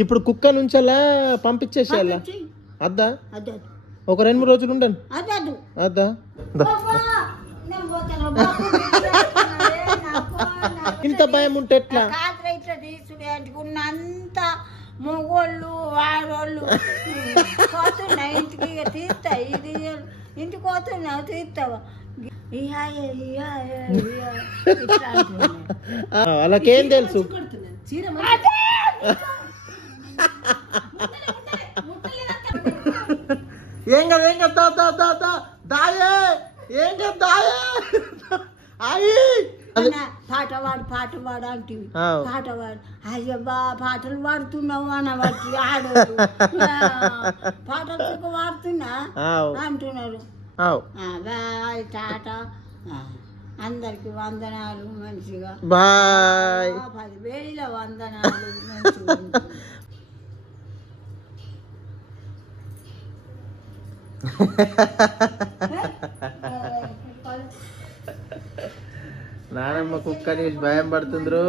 ఇప్పుడు కుక్క నుంచలా పంపించేసేయాలా? అద్దా ఒక 2-3 రోజులు ఉండండి. అద్దా ఇంత భయం ఉంటే ఎట్లా? అంత మొగోళ్ళు వాడోళ్ళు పోతున్నా ఇంటికి తీస్తా, ఇది ఇంటికి పోతున్నావు తీస్తావా వాళ్ళకేం తెలుసు? ఏం కదా ఏం కదా దాయే ఏం కదా దాయే పాట పాడు అంటివి, పాట పాడు అయ్యబ్బా పాటలు పాడుతున్నావు అనబట్టి ఆడోడు పాటలు పాడుతున్నా అంటున్నారు. బాయ్ టాటా, అందరికి వందనాలు, మంచిగా బాయ్, 10,000 వందనాలు, మంచిగా. నానమ్మ కుక్కని భయం పడుతుండ్రు.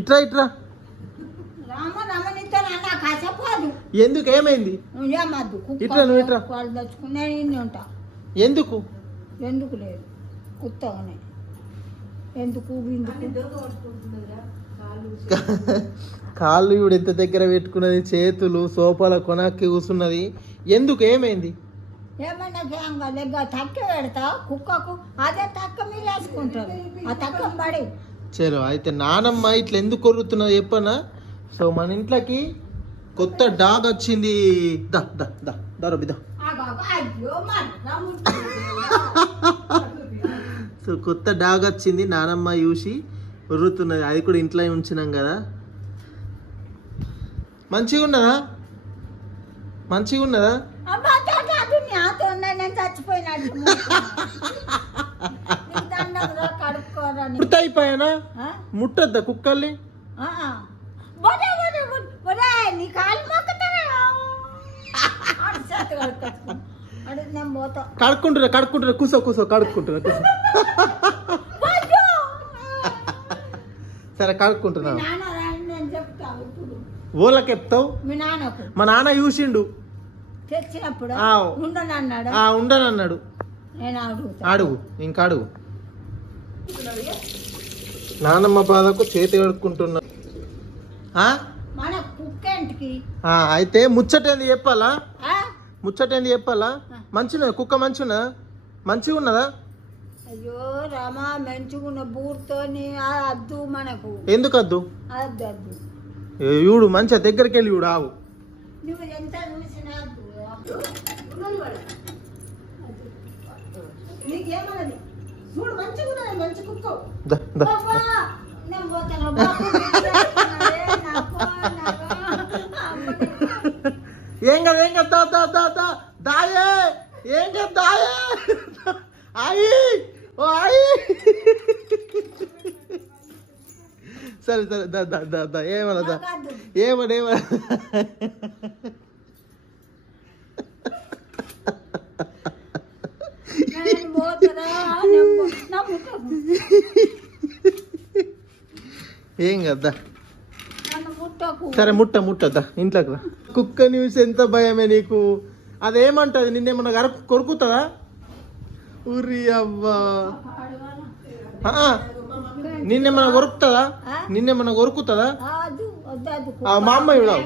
ఇట్రా ఇట్రా. ఎందుకు ఏమైంది? ఇట్లా నువ్వు ఇట్రా. ఎందుకు ఎందుకు లేదు కుత్తగానే ఎందుకు కాళ్ళు ఇప్పుడు ఎంత దగ్గర పెట్టుకున్నది, చేతులు సోఫాల కొనక్కి కూర్చున్నది. ఎందుకు ఏమైంది? ఏమన్నా తక్క పెడతా కుక్కకు, అదే తక్క మీరు వేసుకుంటారు, ఆ తక్క పడి. చలో అయితే నానమ్మ ఇట్లా ఎందుకు కొరుకుతున్నది చెప్పనా? సో మన ఇంట్లోకి కొత్త డాగ్ వచ్చింది. దా దా దా దారోబి దా. సో కొత్త డాగ్ వచ్చింది, నానమ్మ చూసి ఉరుతున్నది. అది కూడా ఇంట్లో ఉంచినాం కదా. మంచిగా ఉన్నదా? మంచిగా ఉన్నదా? అయిపోయానా? ముట్టద్దా కుక్కల్ని? కడుక్కుంటున్నా కడుక్కుంటున్నా కూసో కూసో కడుక్కుంటున్నా కూసో. సరే కడుక్కుంటున్నా. ఓళ్ళకి చెప్తావు? మా నాన్న చూసిండు తెచ్చినప్పుడు ఉండనన్నాడు. అడుగు ఇంకా అడుగు. నానమ్మ బాధకు చేతి కడుక్కుంటున్నా. అయితే ముచ్చటేంది చెప్పాలా? ముచ్చటేంది చెప్పాలా? మంచిగా కుక్క మంచిగా మంచిగా ఉన్నదా? అయ్యో రామా మంచిగున్న బూర్తో అద్దు మనకు. ఎందుకు అద్దు? అద్దు అద్దు చూడు మంచిగా దగ్గరికి వెళ్ళి చూడు. ఆవు నువ్వు ఎంత చూసినా నీకేమన్నది చూడు, మంచిగా మంచి కుక్క. ఏం కదా ఏం కదా దాయే ఏం కదా దాయే అయి ఓ అయి. సరే సరే దా దా దా దా ఏమన్నా ఏమన్నా ఏమన్నా. ఏం కదా. సరే ముట్ట ముట్టద్దా ఇంట్లోకి రా. కుక్క న్యూస్ ఎంత భయమే నీకు? అదేమంటది నిన్నేమన్నా కొరుకుతుందా? ఉరి అవ్వా నిన్నేమన్నా కొరుకుతుందా? నిన్నేమన్నా కొరుకుతుందా? మా అమ్మ చూడవు.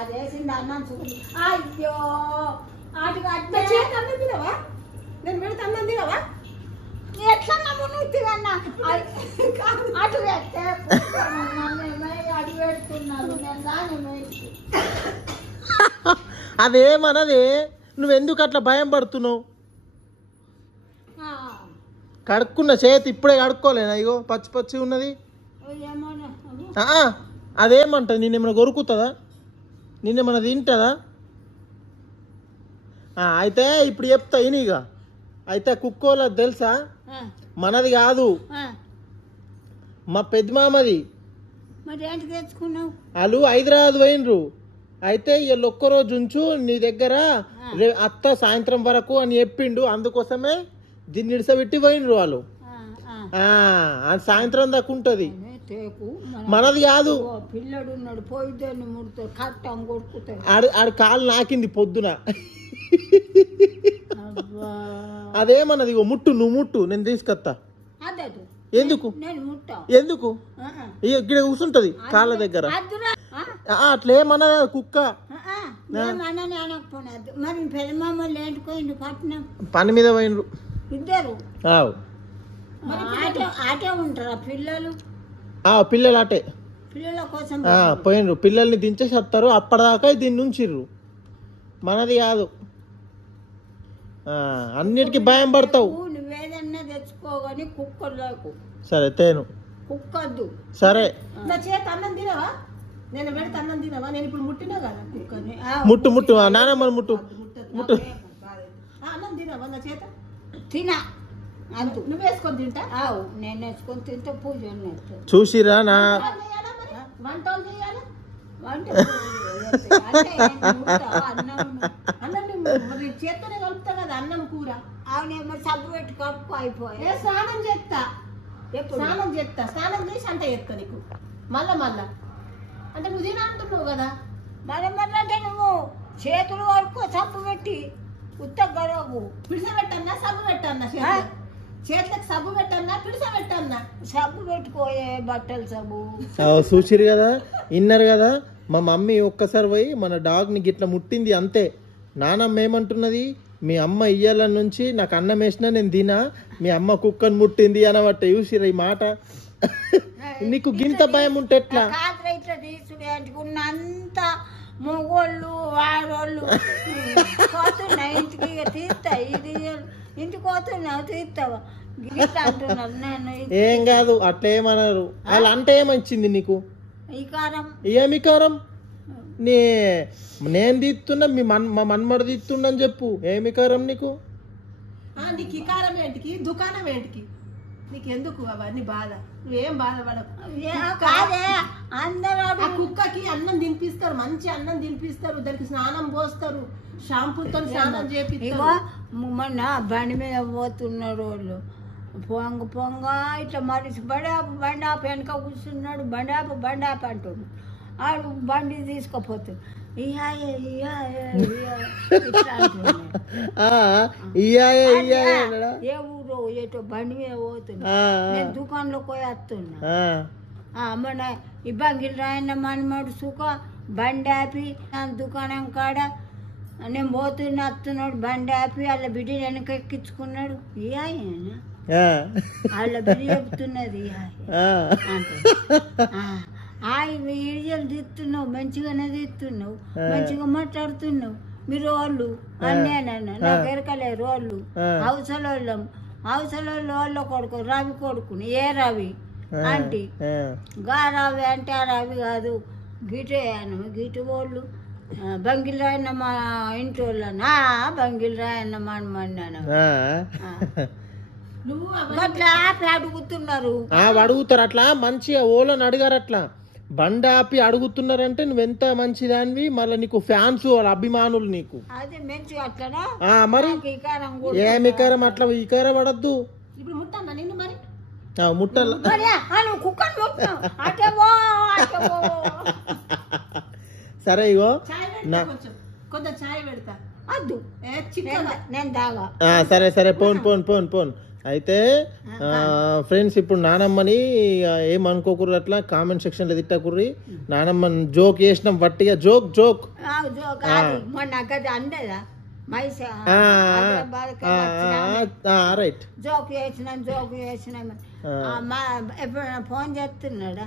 అదేసింది అన్నం చూడు. అయ్యో అటుగా తినవా? నేను పెడితే అన్నం తినవా? ఎట్లా నువ్వు తిన్నా అటు పెడితే అటు పెడుతున్నాను నేను దాని. అదేమన్నది నువ్వెందుకు అట్లా భయం పడుతున్నావు? కడుక్కున్న చేతి ఇప్పుడే కడుక్కోలేనా? ఇగో పచ్చి పచ్చి ఉన్నది. అదేమంటది నిన్నేమన్నా కొరుకుతుందా? నిన్నేమన్నా తింటుందా? అయితే ఇప్పుడు చెప్తా ఇనిగా. అయితే కుక్కోలా తెలుసా? మనది కాదు, మా పెద్దమామది. వాళ్ళు హైదరాబాద్ పోయినరు. అయితే వీళ్ళు ఒక్కరోజు ఉంచు నీ దగ్గర అత్త సాయంత్రం వరకు అని చెప్పిండు, అందుకోసమే దీన్ని ఇడిసబెట్టి పోయినరు వాళ్ళు. సాయంత్రం దాకా ఉంటది, మనది కాదు. పిల్లడు ఉన్నాడు పోయిద్దాన్ని ముడతా కట్టం కొడుకుతాడు. ఆడి కాలు నాకింది పొద్దున. అదేమన్నది, ముట్టు నువ్వు ముట్టు, నేను తీసుకొస్తా. ఎందుకు ఎందుకు ఇక్కడ కూర్చుంటది కాళ్ళ దగ్గర, అట్లేమన్నా కుక్క. పని మీద పోయినరు ఇద్దరు. ఆటే ఉంటారా పిల్లలు? పిల్లలు అటే పిల్లల కోసం పోయినరు. పిల్లల్ని దించేసి వస్తారు, అప్పటిదాకా దీన్ని ఉంచిర్రు. మనది కాదు. అన్నిటికీ భయం పడతావు. నువ్వేదన్నా తెచ్చుకోగాని కుక్కర్లకు. సరే తేను కుక్కద్దు. సరే నా చేత అన్నం తినవా? నేను పెడితే అన్నం తినవా? నేను ఇప్పుడు ముట్టినా కదా కుక్కర్ని. ముట్టు ముట్టు నానమ్మ ముట్టు ముట్టు. అన్నం తినవా నా చేత? తినా అంతు. నువ్వు వేసుకొని తింటా? నేను వేసుకొని తింటే పూజ చూసిరా నా వంటలు చేయాలి. చేత్తోనే కలుపుతా కదా అన్నం కూర. అవునేమో సబ్బు పెట్టి కప్పు అయిపోయి స్నానం చేస్తా. స్నానం చేస్తా, స్నానం చేసి అంట చేస్తా నీకు మళ్ళా అంటే నువ్వు తిన అంటున్నావు కదా. మళ్ళీ అంటే నువ్వు చేతులు వరకు సబ్బు పెట్టి ఉత్త గడవు పిడిసబెట్టన్నా సబ్బు పెట్టన్నా? చేతులకు సబ్బు పెట్టన్నా పిడిసబెట్టన్నా? సబ్బు పెట్టుకోయే బట్టలు సబ్బు. చూసిరు కదా, విన్నారు కదా. మా మమ్మీ ఒక్కసారి పోయి మన డాగ్ని గిట్లా ముట్టింది అంతే. నానమ్మ ఏమంటున్నది, మీ అమ్మ ఇయ్యాల నుంచి నాకు అన్నం వేసినా నేను తినా, మీ అమ్మ కుక్కను ముట్టింది అనబట్ట. చూసిరా ఈ మాట. నీకు గింత భయం ఉంటే ఎట్లా? ఇట్లా తీసుడే అంత మొగోళ్ళు వాడోళ్ళు పోతున్నా ఇంటికి తీస్తా. ఇది ఇంటికి పోతున్నావు తీస్తావా అంటున్నారు. నేను ఏం కాదు అట్లా ఏమన్నారు. వాళ్ళు అంటే ఏమొచ్చింది నీకు? ఈ కారం. ఏమి కారం? నేను తీస్తున్నా, మా మన్మడు తీస్తుండని చెప్పు. ఏమి కారం నీకు? నీకు ఈ కారం ఏంటికి, దుకాణం ఏంటికి, నీకు ఎందుకు అవన్నీ బాధ? నువ్వేం బాధపడకు. అందరూ కుక్కకి అన్నం తినిపిస్తారు, మంచి అన్నం తినిపిస్తారు, దానికి స్నానం పోస్తారు, షాంపూతో స్నానం చేపిస్తారు. మొన్న బండి మీద పోతున్నాడు వాళ్ళు పొంగ ఇట్లా మనిషి బండాపు వెనక కూర్చున్నాడు. బండాపు అంటున్నాడు. ఆడు బండి తీసుకుపోతుంది. ఏ ఊరు ఏటో బండి మీద పోతున్నా, నేను దుకాణంలో పోయి వస్తున్నా. మన ఈ బంగిల్ రాయన్న మనమాడు సుఖ బండి ఆపి దుకాణం కాడ నేను పోతున్నా వస్తున్నాడు. బండి ఆపి వాళ్ళ బిడ్డని వెనక ఎక్కించుకున్నాడు. వాళ్ళ బిడ్డ చెప్తున్నది వీడియోలు తీస్తున్నావు, మంచిగానే తీస్తున్నావు, మంచిగా మాట్లాడుతున్నావు. మీరు వాళ్ళు అన్నేనన్నా నాకు ఎరకలే రోళ్ళు అవసరం వాళ్ళ కొడుకు రవి కొడుకుని. ఏ రవి ఆంటీ గా రవి అంటే ఆ రవి కాదు, గిటే గిటు వాళ్ళు బంగిల్ రాయన్న మా ఇంటి వాళ్ళనా బంగిల్ రాయన్న మనమన్నాను. అట్లా అడుగుతున్నారు. అడుగుతారు అట్లా మంచిగా ఓలని అడిగారు. అట్లా బండి ఆపి అడుగుతున్నారంటే నువ్వెంత మంచిదానివి. మళ్ళీ నీకు ఫ్యాన్స్ అభిమానులు నీకు. మరి ఏమి కారం అట్లా ఈ కారం పడద్దు. ముట్టాల సరే ఇగో సరే సరే పోన్. అయితే ఫ్రెండ్స్ ఇప్పుడు నానమ్మని ఏమనుకోకూడదు, అట్లా కామెంట్ సెక్షన్ లో తిట్టకూర్రి. నానమ్మ జోక్ చేసినాం వట్టిగా, జోక్ రైట్. జోక్ చేసినాం ఎప్పుడైనా ఫోన్ చేస్తున్నాడా?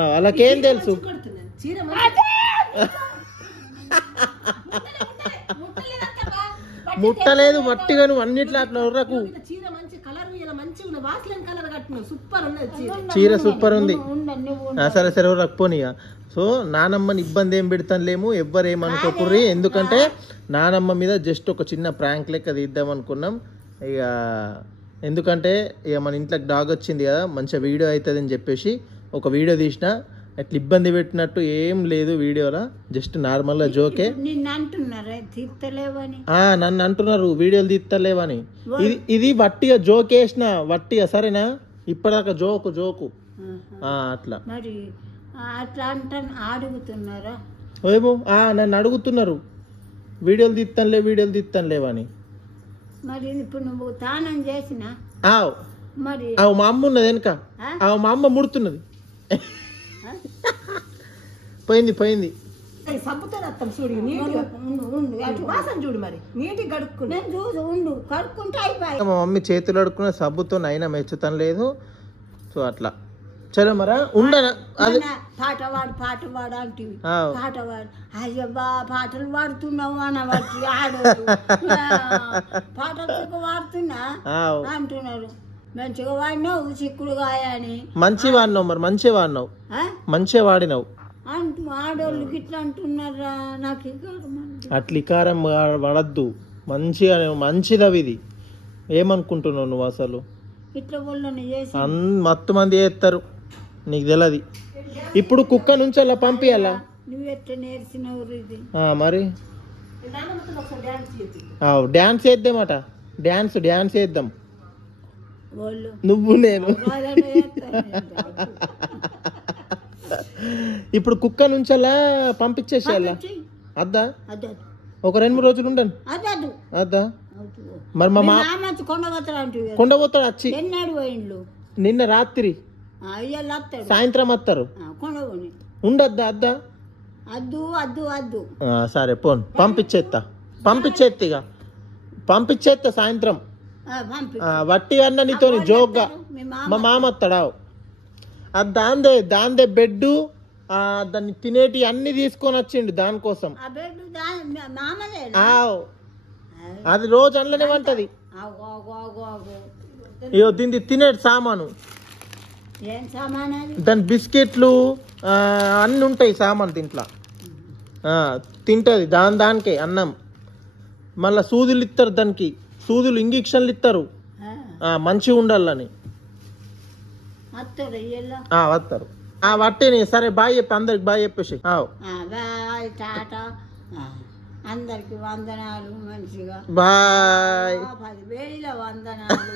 వాళ్ళకేం తెలుసు. ముట్టలేదు మట్టిగా నువ్వు అన్నిట్లో అట్లా ఉర్రకు. చీర సూపర్ ఉంది. సరే సరే రక్పోనిగా. సో నానమ్మని ఇబ్బంది ఏం పెడతానులేము, ఎవ్వరు ఏమనుకోకుర్రి. ఎందుకంటే నానమ్మ మీద జస్ట్ ఒక చిన్న ప్రాంక్ లెక్క తీద్దాం అనుకున్నాం. ఇక ఎందుకంటే ఇక మన ఇంట్లోకి డాగ్ వచ్చింది కదా, మంచిగా వీడియో అవుతుంది అని చెప్పేసి ఒక వీడియో తీసిన. అట్లా ఇబ్బంది పెట్టినట్టు ఏం లేదు వీడియోలో, జస్ట్ నార్మల్గా జోకే. నిన్ను అంటున్నారా తీర్తలేవని? నన్ను అంటున్నారు వీడియోలు తీస్తలేవని. ఇది వట్టిగా జోకేసిన, వట్టిగా సరేనా, ఇప్పటిదాకా జోకు అట్లా. మరి అట్లా అంటే అడుగుతున్నారా? ఏమో నన్ను అడుగుతున్నారు వీడియోలు తీస్తానులేవని. మరి ఇప్పుడు నువ్వు తానం చేసిన మరి మా అమ్మ ఉన్నది వెనుక, మా అమ్మ ముడుతున్నది. పోయింది సబ్బుతో రక్తం చూడు, వాసన చూడు, మరి నీటి కడుక్కుని ఉండు, కడుక్కుంటే అయిపోయి. మా మమ్మీ చేతులు అడుక్కున్న సబ్బుతో అయినా మెచ్చుతాను లేదు. సో అట్లా చలో మరా ఉండనా. అది పాట పాడు అంటివి, పాట పాడు. అయ్యబ్బా పాటలు పాడుతున్నావు అనబట్టి ఆడోళ్ళు పాటలు వాడుతున్నా అంటున్నారు. మంచిగా వాడినావు చిక్కుడుగాయ అని. మంచిగా వాడినావు, మరి మంచిగా వాడినావు, మంచిగా వాడినావు అంటూ ఆడోళ్ళు ఇట్లా అంటున్నారా? నాకు అట్లా ఇకారం పడద్దు, మంచిగా మంచిదవి. ఇది ఏమనుకుంటున్నావు నువ్వు అసలు? ఇట్లా వాళ్ళని చేసి మత్తు మంది చేస్తారు, నీకు తెలియదు. ఇప్పుడు కుక్క నుంచి అలా పంపియాలా? నువ్వు ఎట్లా నేర్చినవు ఇది? మరి డ్యాన్స్ చేద్దామట, డ్యాన్స్ చేద్దాం నువ్వు నేను. ఇప్పుడు కుక్క నుంచి అలా పంపించేసేయాలా? అద్దా ఒక 2-3 రోజులు ఉండను అద్దా. మరి మా కొండపోతాడు వచ్చి నిన్న రాత్రి సాయంత్రం వస్తారు, ఉండద్దా అద్దా? అద్దు సరే పోను, పంపించేస్తా సాయంత్రం. వట్టి అన్న నీతో జోక్గా మా మామ వస్తాడా? అది దాందే బెడ్, దాన్ని తినేటి అన్ని తీసుకొని వచ్చిండు దానికోసం. అది రోజు అందులోనే వంటది. ఇగో దీన్ని తినేటి సామాను, దాని బిస్కెట్లు అన్ని ఉంటాయి సామాన్ దీంట్లో. తింటది దానికే అన్నం. మళ్ళా సూదులు ఇస్తారు దానికి, సూదులు ఇంజక్షన్లు ఇస్తారు మంచిగా ఉండాలని. వస్తారు వట్టిని. సరే బాయ్ చెప్పి అందరికి బాయ్ చెప్పేసి. అందరికి వందనాలు, మంచిగా బాయ్. 10,000 వందనాలు.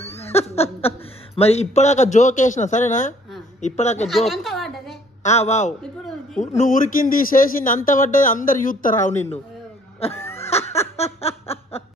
మరి ఇప్పటిదాకా జోక్ వేసిన సరేనా? ఇప్పటిదాకా జోక్ వావ్, నువ్వు ఉరికింది చేసింది అంత పడ్డది, అందరు చూస్తారావు నిన్ను.